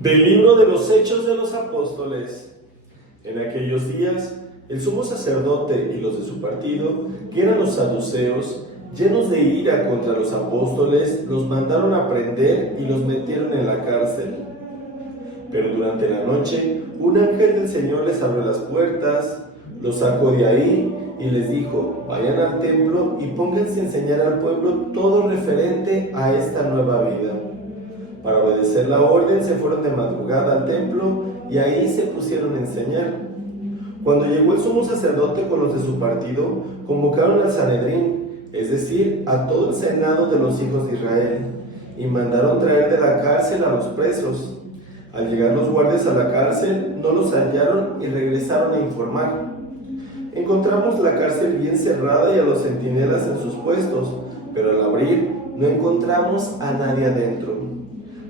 Del libro de los Hechos de los Apóstoles. En aquellos días, el sumo sacerdote y los de su partido, que eran los saduceos, llenos de ira contra los apóstoles, los mandaron a prender y los metieron en la cárcel. Pero durante la noche, un ángel del Señor les abrió las puertas, los sacó de ahí y les dijo: vayan al templo y pónganse a enseñar al pueblo todo referente a esta nueva vida. Para obedecer la orden se fueron de madrugada al templo y ahí se pusieron a enseñar. Cuando llegó el sumo sacerdote con los de su partido, convocaron al Sanedrín, es decir, a todo el senado de los hijos de Israel, y mandaron traer de la cárcel a los presos. Al llegar los guardias a la cárcel, no los hallaron y regresaron a informar: encontramos la cárcel bien cerrada y a los centinelas en sus puestos, pero al abrir no encontramos a nadie adentro.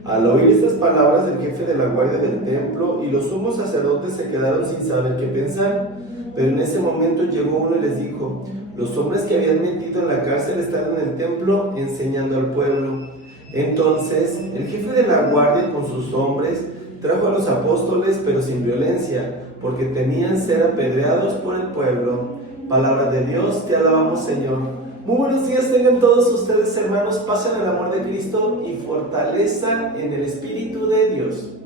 Al oír estas palabras, el jefe de la guardia del templo y los sumos sacerdotes se quedaron sin saber qué pensar. Pero en ese momento llegó uno y les dijo: los hombres que habían metido en la cárcel están en el templo enseñando al pueblo. Entonces el jefe de la guardia con sus hombres trajo a los apóstoles, pero sin violencia, porque temían ser apedreados por el pueblo. Palabra de Dios, te alabamos, Señor. Muy buenos días tengan todos ustedes, hermanos. Pasen el amor de Cristo y fortaleza en el Espíritu de Dios.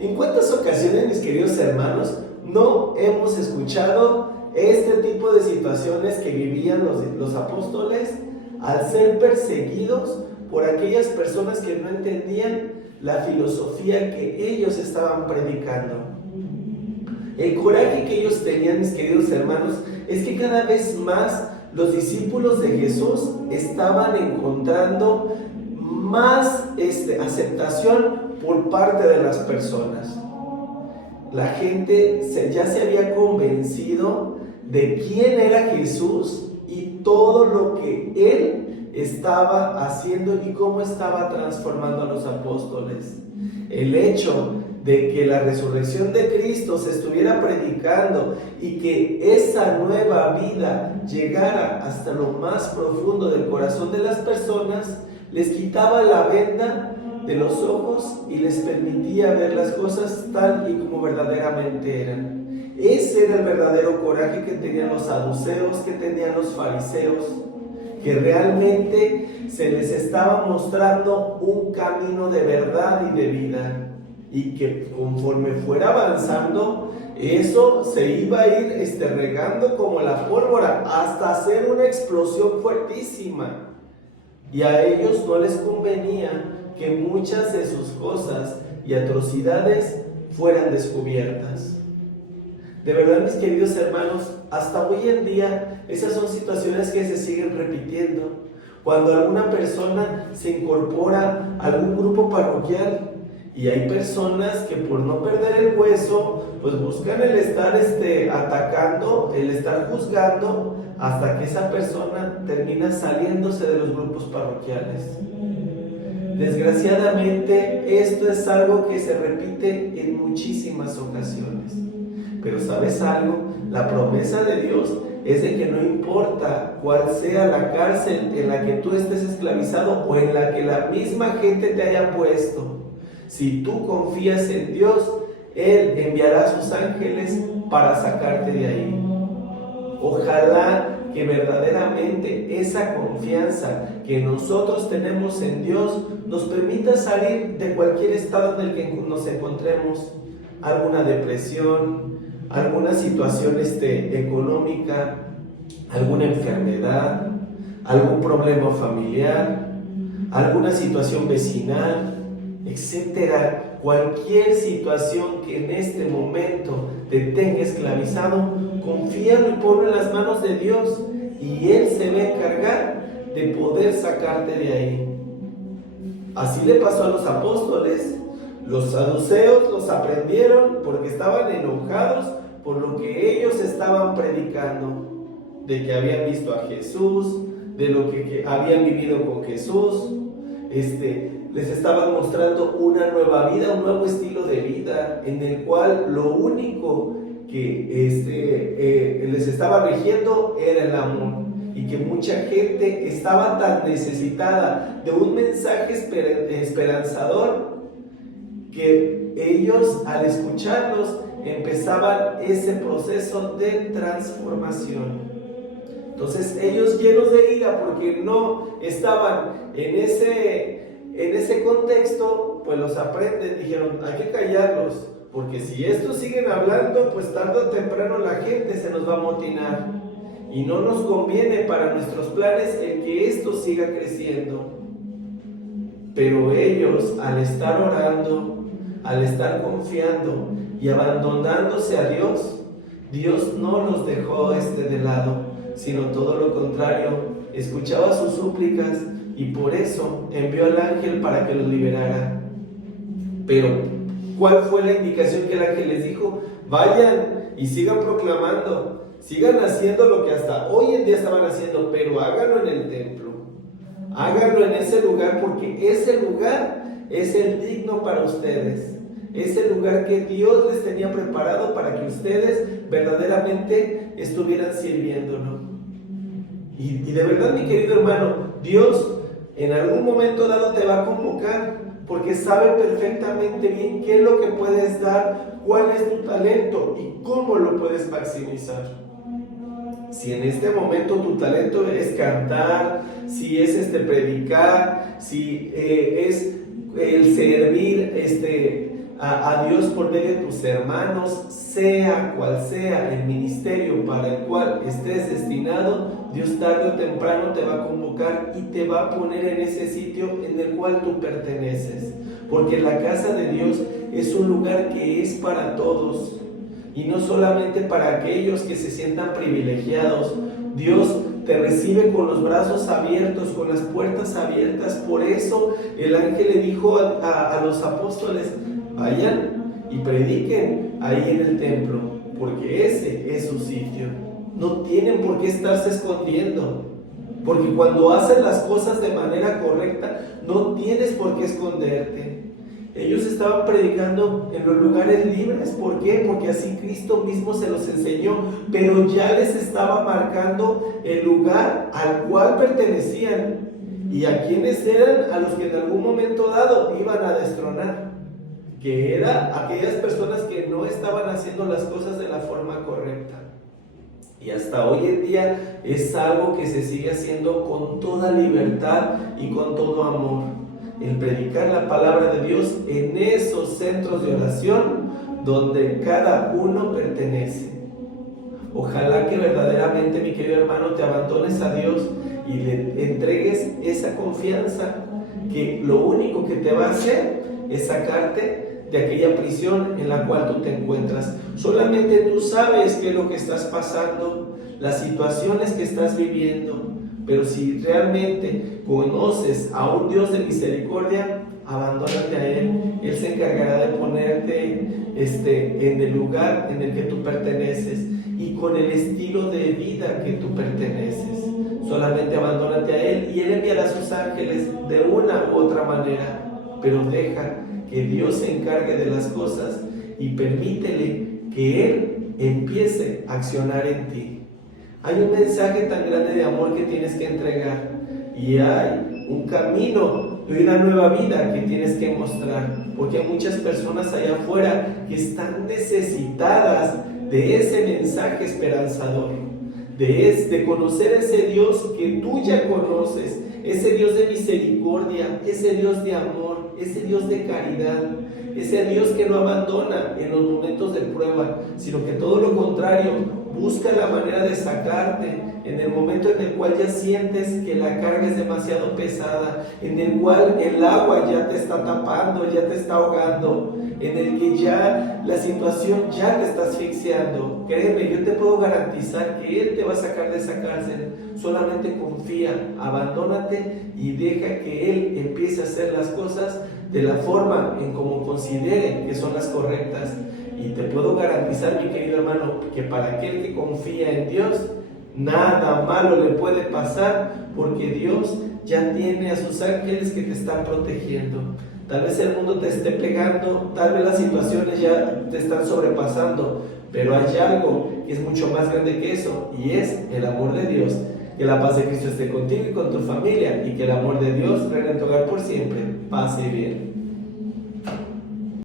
¿En cuántas ocasiones, mis queridos hermanos, no hemos escuchado este tipo de situaciones que vivían los apóstoles al ser perseguidos por aquellas personas que no entendían la filosofía que ellos estaban predicando? El coraje que ellos tenían, mis queridos hermanos, es que cada vez más los discípulos de Jesús estaban encontrando más aceptación por parte de las personas. La gente ya se había convencido de quién era Jesús y todo lo que Él estaba haciendo y cómo estaba transformando a los apóstoles. El hecho de que la resurrección de Cristo se estuviera predicando y que esa nueva vida llegara hasta lo más profundo del corazón de las personas, les quitaba la venda de los ojos y les permitía ver las cosas tal y como verdaderamente eran. Ese era el verdadero coraje que tenían los saduceos, que tenían los fariseos, que realmente se les estaba mostrando un camino de verdad y de vida, y que conforme fuera avanzando, eso se iba a ir regando como la pólvora hasta hacer una explosión fuertísima. Y a ellos no les convenía que muchas de sus cosas y atrocidades fueran descubiertas. De verdad, mis queridos hermanos, hasta hoy en día esas son situaciones que se siguen repitiendo. Cuando alguna persona se incorpora a algún grupo parroquial, y hay personas que por no perder el hueso, pues buscan el estar atacando, el estar juzgando, hasta que esa persona termina saliéndose de los grupos parroquiales. Desgraciadamente, esto es algo que se repite en muchísimas ocasiones. Pero ¿sabes algo? La promesa de Dios es de que no importa cuál sea la cárcel en la que tú estés esclavizado o en la que la misma gente te haya puesto, si tú confías en Dios, Él enviará a sus ángeles para sacarte de ahí. Ojalá que verdaderamente esa confianza que nosotros tenemos en Dios nos permita salir de cualquier estado en el que nos encontremos. Alguna depresión, alguna situación económica, alguna enfermedad, algún problema familiar, alguna situación vecinal, etcétera. Cualquier situación que en este momento te tenga esclavizado, confíalo y ponlo en las manos de Dios, y Él se va a encargar de poder sacarte de ahí. Así le pasó a los apóstoles. Los saduceos los aprendieron porque estaban enojados por lo que ellos estaban predicando, de que habían visto a Jesús, de lo que habían vivido con Jesús. Les estaban mostrando una nueva vida, un nuevo estilo de vida, en el cual lo único que les estaba rigiendo era el amor, y que mucha gente estaba tan necesitada de un mensaje esperanzador que ellos al escucharlos empezaban ese proceso de transformación. Entonces ellos, llenos de ira porque no estaban en ese contexto, pues los aprenden, dijeron, hay que callarlos, porque si estos siguen hablando, pues tarde o temprano la gente se nos va a amotinar y no nos conviene para nuestros planes el que esto siga creciendo. Pero ellos, al estar orando, al estar confiando y abandonándose a Dios, Dios no los dejó de lado, sino todo lo contrario, escuchaba sus súplicas y por eso envió al ángel para que los liberara. Pero, ¿cuál fue la indicación que el ángel les dijo? Vayan y sigan proclamando, sigan haciendo lo que hasta hoy en día estaban haciendo, pero háganlo en el templo, háganlo en ese lugar, porque ese lugar es el digno para ustedes, es el lugar que Dios les tenía preparado para que ustedes verdaderamente estuvieran sirviéndolo. Y de verdad, mi querido hermano, Dios en algún momento dado te va a convocar, porque sabe perfectamente bien qué es lo que puedes dar, cuál es tu talento y cómo lo puedes maximizar. Si en este momento tu talento es cantar, si es predicar, si es el servir a Dios por medio de tus hermanos, sea cual sea el ministerio para el cual estés destinado, Dios tarde o temprano te va a convocar y te va a poner en ese sitio en el cual tú perteneces, porque la casa de Dios es un lugar que es para todos y no solamente para aquellos que se sientan privilegiados. Dios te recibe con los brazos abiertos, con las puertas abiertas. Por eso el ángel le dijo a los apóstoles, vayan y prediquen ahí en el templo, porque ese es su sitio. No tienen por qué estarse escondiendo, porque cuando hacen las cosas de manera correcta, no tienes por qué esconderte. Ellos estaban predicando en los lugares libres. ¿Por qué? Porque así Cristo mismo se los enseñó, pero ya les estaba marcando el lugar al cual pertenecían y a quienes eran, a los que en algún momento dado iban a destronar, que eran aquellas personas que no estaban haciendo las cosas de la forma correcta. Y hasta hoy en día es algo que se sigue haciendo con toda libertad y con todo amor, el predicar la palabra de Dios en esos centros de oración donde cada uno pertenece. Ojalá que verdaderamente, mi querido hermano, te abandones a Dios y le entregues esa confianza, que lo único que te va a hacer es sacarte de aquella prisión en la cual tú te encuentras. Solamente tú sabes qué es lo que estás pasando, las situaciones que estás viviendo, pero si realmente conoces a un Dios de misericordia, abandónate a Él. Él se encargará de ponerte en el lugar en el que tú perteneces y con el estilo de vida que tú perteneces. Solamente abandónate a Él y Él enviará a sus ángeles de una u otra manera, pero deja que Dios se encargue de las cosas y permítele que Él empiece a accionar en ti. Hay un mensaje tan grande de amor que tienes que entregar y hay un camino de una nueva vida que tienes que mostrar, porque hay muchas personas allá afuera que están necesitadas de ese mensaje esperanzador, de conocer ese Dios que tú ya conoces, ese Dios de misericordia, ese Dios de amor, ese Dios de caridad, ese Dios que no abandona en los momentos de prueba, sino que todo lo contrario, busca la manera de sacarte en el momento en el cual ya sientes que la carga es demasiado pesada, en el cual el agua ya te está tapando, ya te está ahogando, en el que ya la situación ya te está asfixiando. Créeme, yo te puedo garantizar que Él te va a sacar de esa cárcel. Solamente confía, abandónate y deja que Él empiece a hacer las cosas de la forma en como considere que son las correctas. Y te puedo garantizar, mi querido hermano, que para aquel que confía en Dios, nada malo le puede pasar, porque Dios ya tiene a sus ángeles que te están protegiendo. Tal vez el mundo te esté pegando, tal vez las situaciones ya te están sobrepasando, pero hay algo que es mucho más grande que eso, y es el amor de Dios. Que la paz de Cristo esté contigo y con tu familia, y que el amor de Dios reine en tu hogar por siempre. Paz y bien.